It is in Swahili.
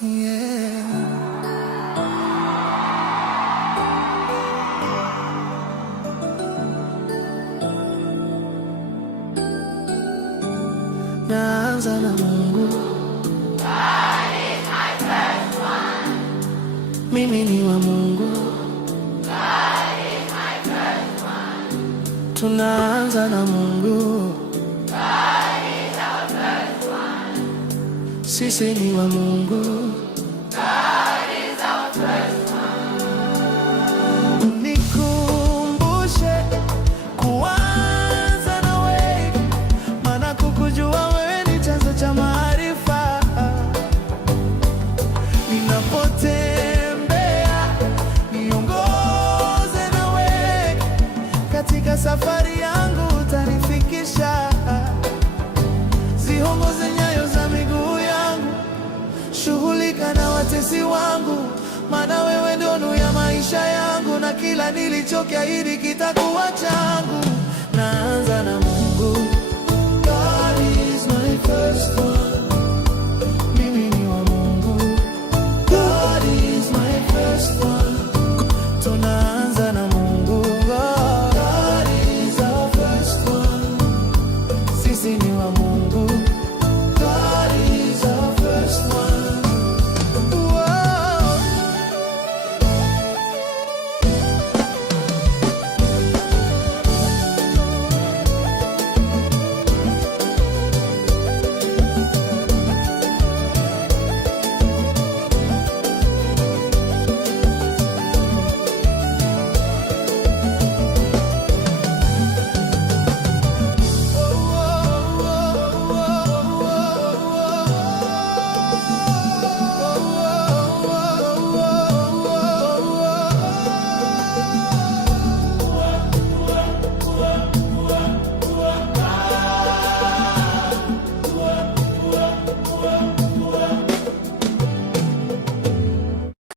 yeah. Naanza na Mungu. God is my first one. Mimi ni wa Mungu. God is my first one. Tunaanza na Mungu. God is our first one. Sisi ni wa Mungu. God is our first one. Nikumbushe kuanza na wewe, maana kukujua wewe ni chanzo cha maarifa. Ninapotembea niongoze na wewe, katika safari yangu utanifikisha. Ziongoze nyayo za miguu yangu, shughulika na watesi wangu, maana wewe ndio nuru ya maisha yangu, na kila nilichokiahidi kitakuwa changu. Naanza na Mungu. God is my first one.